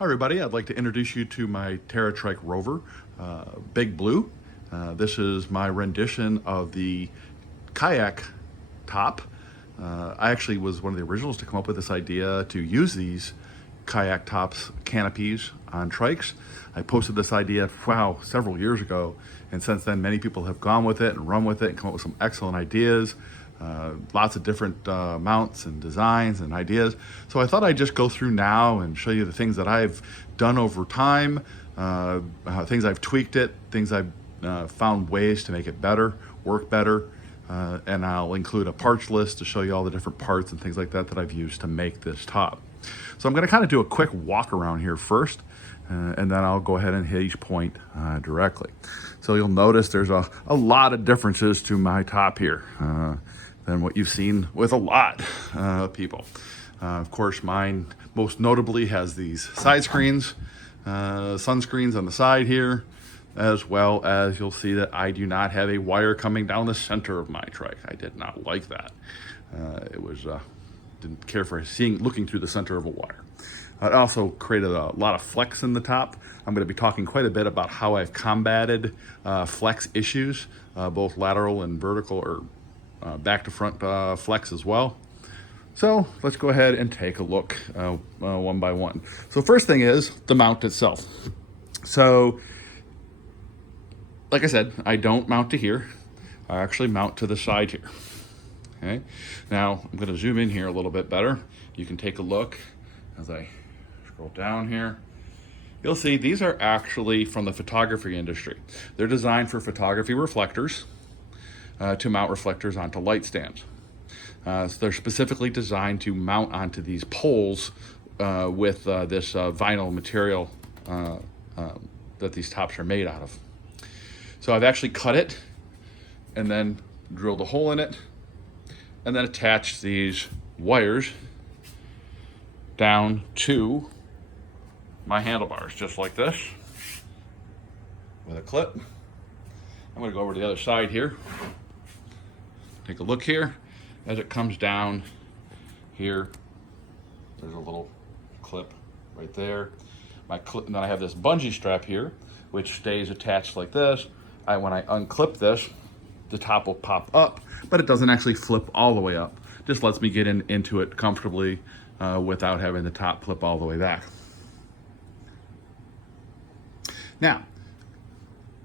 Hi everybody, I'd like to introduce you to my TerraTrike Rover, Big Blue. This is my rendition of the Kayak top. I actually was one of the originals to come up with this idea to use these Kayak tops canopies on trikes. I posted this idea, several years ago, and since then many people have gone with it and run with it and come up with some excellent ideas. Lots of different mounts and designs and ideas. So I thought I'd just go through now and show you the things that I've done over time, things I've tweaked it, things I've found ways to make it better, work better, and I'll include a parts list to show you all the different parts and things like that that I've used to make this top. So I'm going to kind of do a quick walk around here first, and then I'll go ahead and hit each point directly. So you'll notice there's a lot of differences to my top here than what you've seen with a lot of people. Of course, mine most notably has these side screens, sunscreens on the side here, as well as you'll see that I do not have a wire coming down the center of my trike. I did not like that. Didn't care for looking through the center of a wire. It also created a lot of flex in the top. I'm going to be talking quite a bit about how I've combated flex issues, both lateral and vertical, or back to front flex as well. So let's go ahead and take a look one by one. So first thing is the mount itself. So like I said, I don't mount to here. I actually mount to the side here. Okay. Now I'm going to zoom in here a little bit better. You can take a look as I scroll down here. You'll see these are actually from the photography industry. They're designed for photography reflectors, to mount reflectors onto light stands. So they're specifically designed to mount onto these poles with this vinyl material that these tops are made out of. So I've actually cut it and then drilled a hole in it and then attached these wires down to my handlebars, just like this, with a clip. I'm going to go over to the other side here. Take a look here. As it comes down here, there's a little clip right there. And then I have this bungee strap here, which stays attached like this. When I unclip this, the top will pop up, but it doesn't actually flip all the way up. Just lets me get into it comfortably without having the top flip all the way back. Now,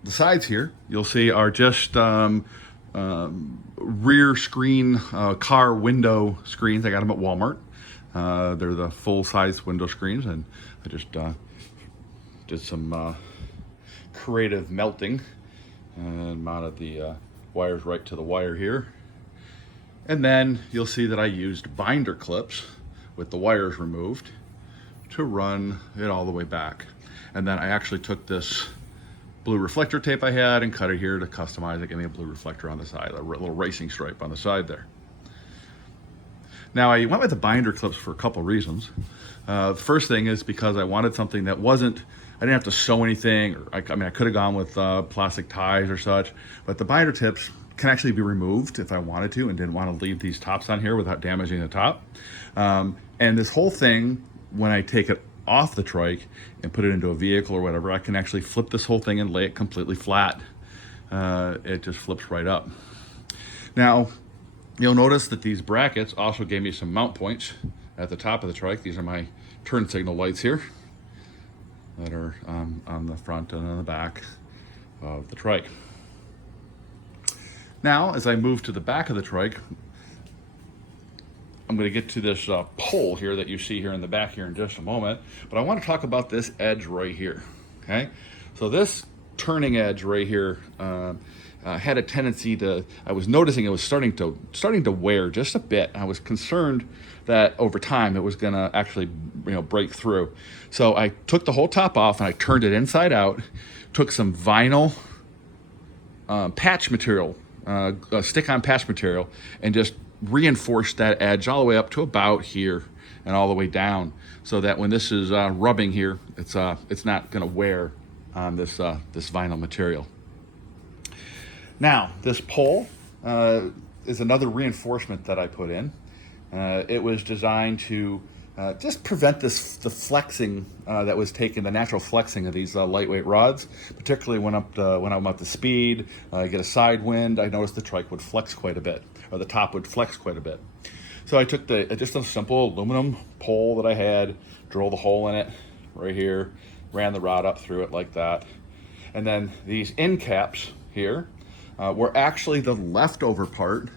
the sides here, you'll see, are just rear screen car window screens. I got them at Walmart. They're the full-size window screens, and I just did some creative melting and mounted the wires right to the wire here. And then you'll see that I used binder clips with the wires removed to run it all the way back. And then I actually took this blue reflector tape I had and cut it here to customize it, give me a blue reflector on the side, a little racing stripe on the side there. Now I went with the binder clips for a couple reasons. The first thing is because I wanted something that wasn't, I didn't have to sew anything, or I could have gone with plastic ties or such, but the binder tips can actually be removed if I wanted to and didn't want to leave these tops on here without damaging the top. And this whole thing, when I take it off the trike and put it into a vehicle or whatever, I can actually flip this whole thing and lay it completely flat. It just flips right up. Now, you'll notice that these brackets also gave me some mount points at the top of the trike. These are my turn signal lights here that are on the front and on the back of the trike. Now, as I move to the back of the trike, I'm going to get to this pole here that you see here in the back here in just a moment, but I want to talk about this edge right here, okay? So this turning edge right here had a tendency to, I was noticing it was starting to wear just a bit. I was concerned that over time it was going to actually break through. So I took the whole top off and I turned it inside out, took some vinyl patch material, stick-on patch material, and just reinforced that edge all the way up to about here and all the way down, so that when this is rubbing here, it's not going to wear on this vinyl material. Now, this pole is another reinforcement that I put in. It was designed to just prevent the flexing that was taken, the natural flexing of these lightweight rods, particularly when I'm up to speed, get a side wind. I noticed the trike would flex quite a bit, or the top would flex quite a bit. So I took just a simple aluminum pole that I had, drilled a hole in it right here, ran the rod up through it like that. And then these end caps here were actually the leftover part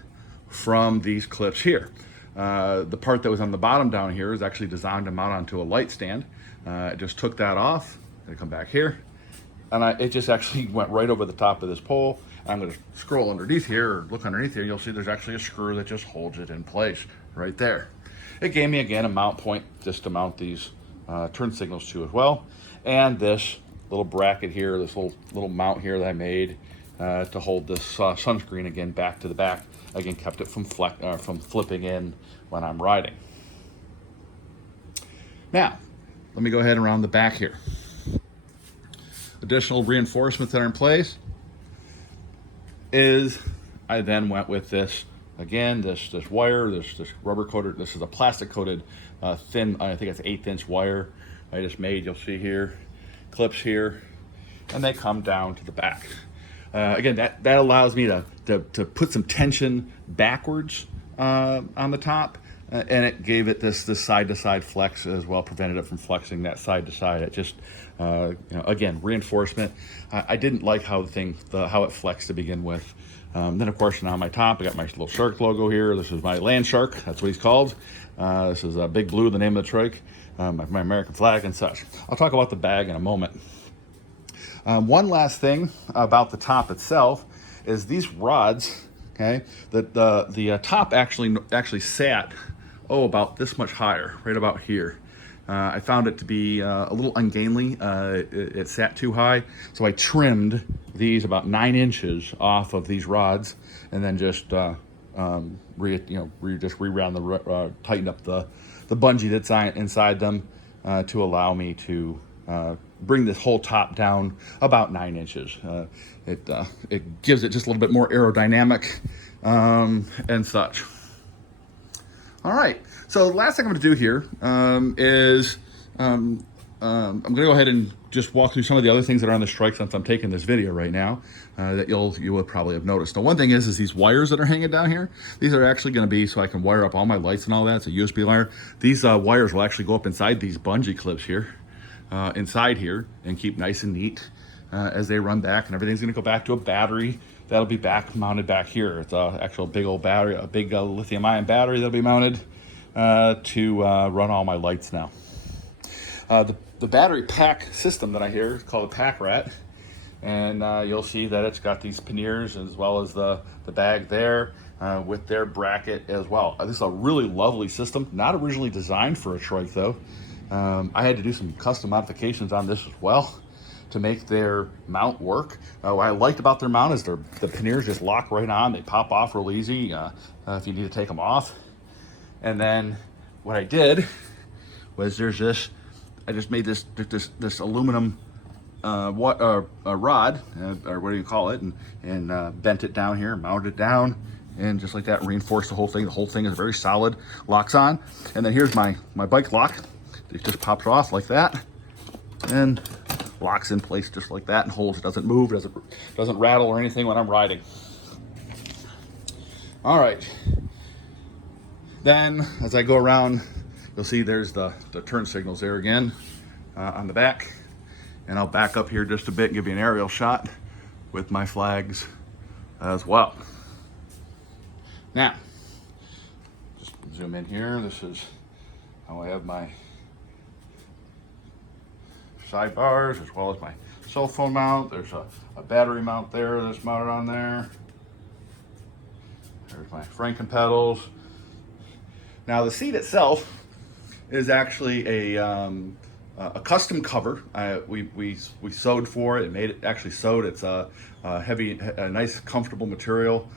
from these clips here. The part that was on the bottom down here is actually designed to mount onto a light stand. I just took that off, gonna come back here, and it just actually went right over the top of this pole. I'm gonna scroll underneath here, or look underneath here, you'll see there's actually a screw that just holds it in place right there. It gave me, again, a mount point just to mount these turn signals to as well. And this little bracket here, this little mount here that I made to hold this sunscreen, again, back to the back. Again, kept it from flipping in when I'm riding. Now, let me go ahead and around the back here. Additional reinforcements that are in place is I then went with this, again, this wire, this rubber coated, this is a plastic coated thin, I think it's 1/8 inch wire I just made. You'll see here, clips here, and they come down to the back. Again, that allows me to put some tension backwards on the top, and it gave it this side-to-side flex as well, prevented it from flexing that side-to-side. It just, again, reinforcement. I didn't like how it flexed to begin with. Then, of course, now on my top, I got my little shark logo here. This is my land shark. That's what he's called. This is Big Blue, the name of the trike, my American flag and such. I'll talk about the bag in a moment. One last thing about the top itself is these rods. Okay, the top actually sat about this much higher, right about here. I found it to be a little ungainly. It sat too high, so I trimmed these about 9 inches off of these rods, and then just tightened up the bungee that's inside them to allow me to bring this whole top down about 9 inches. It gives it just a little bit more aerodynamic and such. All right, so the last thing I'm going to do here is I'm going to go ahead and just walk through some of the other things that are on the trike since I'm taking this video right now that you will probably have noticed. Now, one thing is these wires that are hanging down here. These are actually going to be so I can wire up all my lights and all that. It's a USB wire. These wires will actually go up inside these bungee clips here, inside here, and keep nice and neat as they run back. And everything's going to go back to a battery that'll be mounted back here. It's a actual big old battery, a big lithium-ion battery that'll be mounted to run all my lights now. The battery pack system that I hear is called a PakRak, and you'll see that it's got these panniers as well as the bag there with their bracket as well. This is a really lovely system, not originally designed for a trike though. I had to do some custom modifications on this as well to make their mount work. What I liked about their mount is the panniers just lock right on. They pop off real easy if you need to take them off. And then what I did was I just made this aluminum rod, or what do you call it, and bent it down here, mounted it down, and just like that, reinforced the whole thing. The whole thing is very solid, locks on. And then here's my bike lock. It just pops off like that, and locks in place just like that and holds. It doesn't move, doesn't rattle or anything when I'm riding. All right. Then as I go around, you'll see there's the turn signals there again on the back. And I'll back up here just a bit and give you an aerial shot with my flags as well. Now, just zoom in here. This is how I have my sidebars as well as my cell phone mount. There's a battery mount there that's mounted on there. There's my Franken pedals. Now the seat itself is actually a custom cover. We sewed for it. It made it actually sewed. It's a nice, comfortable material,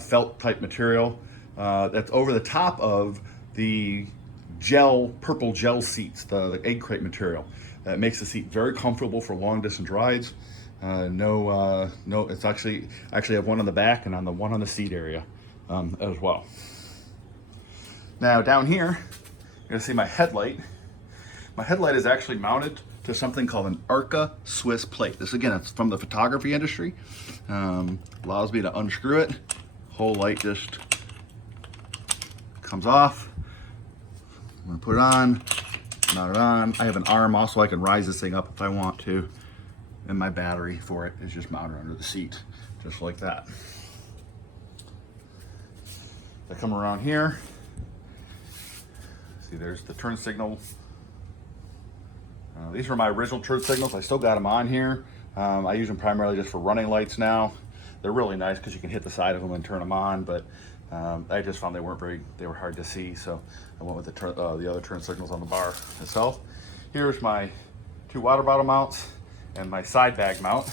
felt type material that's over the top of the purple gel seats, the egg crate material. It makes the seat very comfortable for long distance rides. It's actually have one on the back and on the one on the seat area as well. Now down here gonna see my headlight. My headlight is actually mounted to something called an Arca-Swiss plate. This, again, it's from the photography industry. Allows me to unscrew it. Whole light just comes off. I'm gonna put it on, mount it on. I have an arm also, I can rise this thing up if I want to. And my battery for it is just mounted under the seat, just like that. I come around here. See, there's the turn signal. These were my original turn signals. I still got them on here. I use them primarily just for running lights now. They're really nice because you can hit the side of them and turn them on, but I just found they were hard to see, so I went with the other turn signals on the bar itself. Here's my 2 water bottle mounts and my side bag mount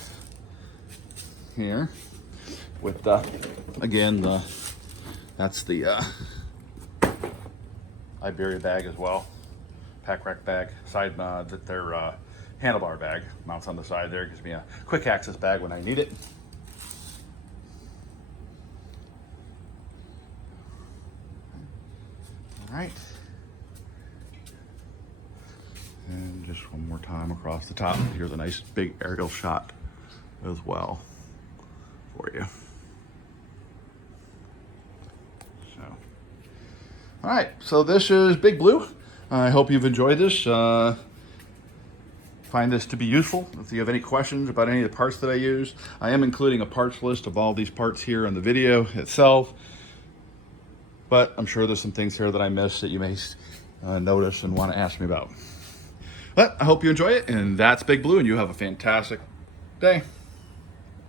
here with again, that's the Ibera bag as well. PakRak bag, side their handlebar bag mounts on the side there. Gives me a quick access bag when I need it. All right. And just one more time across the top. Here's a nice big aerial shot as well for you. So, all right, so this is Big Blue. I hope you've enjoyed this. Find this to be useful. If you have any questions about any of the parts that I use, I am including a parts list of all these parts here in the video itself. But I'm sure there's some things here that I missed that you may notice and want to ask me about. But I hope you enjoy it, and that's Big Blue, and you have a fantastic day.